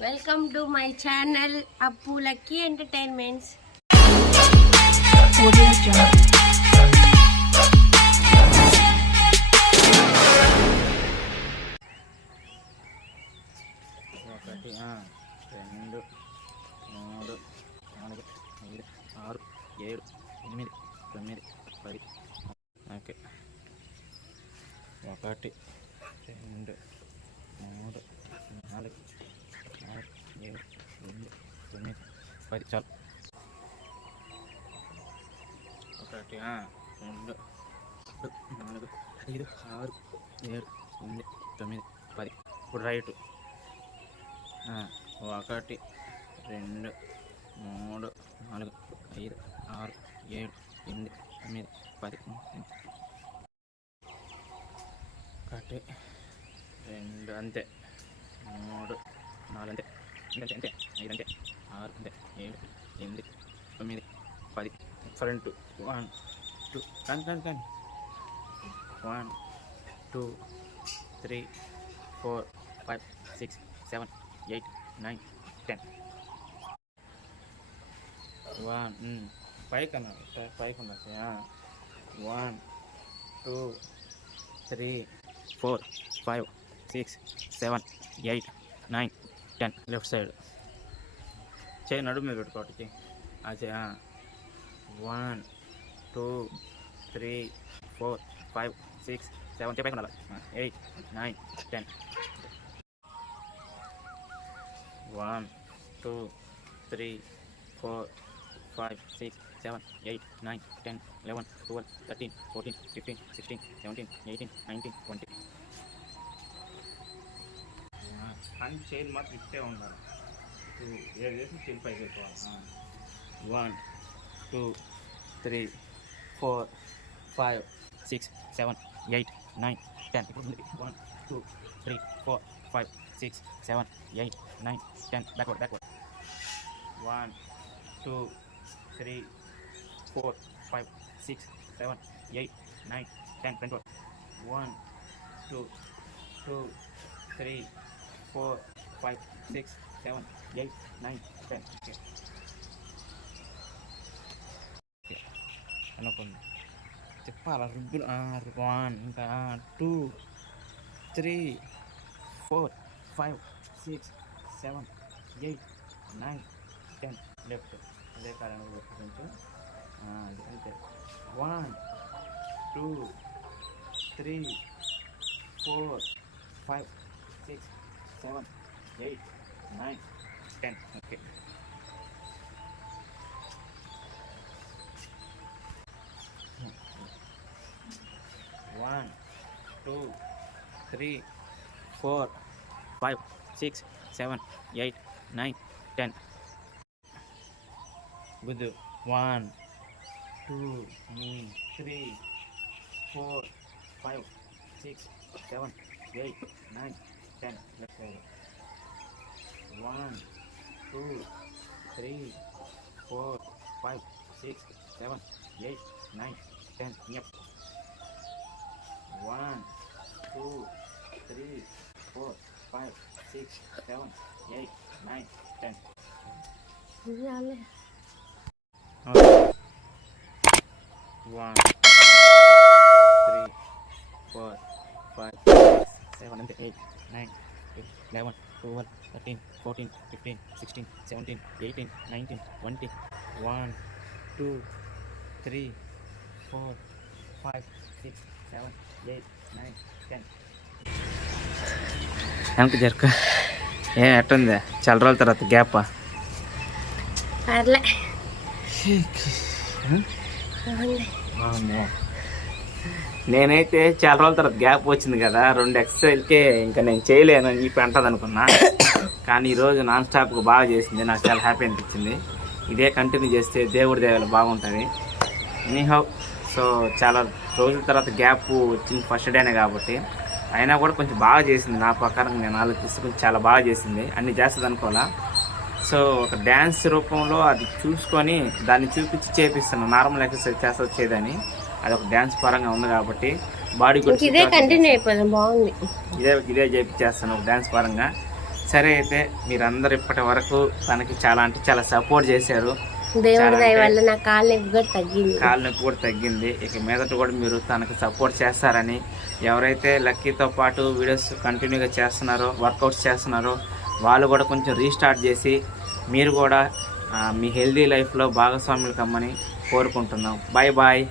Welcome to my channel అప్పు lucky entertainments. ఒకటి 2 3 4 5 6 7 8 9 10. Okay 1 2 3 4 5 6 7 8 9 10 చాలు. 1 2 3 4 5 6 7 8 9 10. ఇప్పుడు రైట్ 1 2 3 4 5 6 7 8 9 10. 1 2 అంతే 3 4 అంతే అంతే అంతే 5 అంతే 6 అంతే 7 8 9 10. ఫ్రంట్ 1 2 కానీ 1 2 3 4 5 6 7 8 9 10. 1 పైకి అన్న పైకి ఉండొచ్చు. 1 2 3 4 5 6 7 8 9 10. లెఫ్ట్ సైడ్ చేయి నడుము మీద పెట్టుకోవడానికి అదే. 1 2 3 4 5 6 7 పైకి ఉండాలి. 8 9 10. 1 2 3 4 5 6 7 8 9 10 11 12 13 14 15 16 17 18 19 20. అని చైన్ మాత్రం ఇట్టే ఉండాలి. 7 చేసి చైన్ పైకి వెళ్ళిపోవాలి. 1 2 3 4 5 6 7 8 9 10. ఇప్పుడు 1 2 3 4 5 6 7 8 9 10. బ్యాక్వర్డ్ 1 2 3 4 5 6 7 8 9 10. ఫ్రంట్వర్డ్ 1 2 2 3 4 5 6 7 8 9 10. అనుకోండి చెప్పాలా రుబ్బులు. 1 ఇంకా 2 3 4 5 6 7 8 9 10. లెఫ్ట్ అదే కారణం కొంచెం అంతే. 1 2 3 4 5 6 7 8 9 10. Okay 1 2 3 4 5 6 7 8 9 10. Good. 1 2 3 4 5 6 7 8 9 10. Let's go. 1 2 3 4 5 6 7 8 9 10. Yep. 1 2 3 4 5 6 7 8 9 10. 1 3 4 5 6 7 8 9 11 12 13 14 15 16 17 18 19 20. 1 2 3 4 5 6 7 8 9 10. వెనక్కి జరుకు. ఎట్టుంది చాలా రోజుల తర్వాత గ్యాప్? నేనైతే చాలా రోజుల తర్వాత గ్యాప్ వచ్చింది కదా, 2 ఎక్సర్సైజ్కే ఇంకా నేను చేయలేను అని చెప్పి అంటది అనుకున్నా. కానీ ఈరోజు నాన్ స్టాప్గా బాగా చేసింది, నాకు చాలా హ్యాపీ అనిపించింది. ఇదే కంటిన్యూ చేస్తే దేవుడి దేవాలు బాగుంటుంది. ఎనీహౌ సో చాలా రోజుల తర్వాత గ్యాప్ వచ్చింది, ఫస్ట్ డేనే కాబట్టి అయినా కూడా కొంచెం బాగా చేసింది. నా ప్రకారం నేను ఆలోచిస్తే కొంచెం చాలా బాగా చేసింది. అన్ని చేస్తుంది అనుకోవాలా. సో ఒక డ్యాన్స్ రూపంలో అది చూసుకొని దాన్ని చూపించి చేపిస్తాను. నార్మల్ ఎక్సర్సైజ్ చేస్తా వచ్చేదని అది ఒక డ్యాన్స్ పరంగా ఉంది కాబట్టి బాడీ కూడా ఇదే కంటిన్యూ అయిపోయింది. బాగుంది. ఇదే చేపించేస్తాను ఒక డ్యాన్స్ పరంగా. సరే అయితే మీరందరూ ఇప్పటి వరకు తనకి చాలా అంటే చాలా సపోర్ట్ చేశారు. దేవుడి దయ వల్ల నా కాళ్ళు నొప్పి కూడా తగ్గింది. ఇక మీదట కూడా మీరు తనకి సపోర్ట్ చేస్తారని, ఎవరైతే లక్కీతో పాటు వీడియోస్ కంటిన్యూగా చేస్తున్నారో, వర్కౌట్స్ చేస్తున్నారో వాళ్ళు కూడా కొంచెం రీస్టార్ట్ చేసి మీరు కూడా మీ హెల్దీ లైఫ్లో భాగస్వాములు కమ్మని కోరుకుంటున్నాం. Bye bye.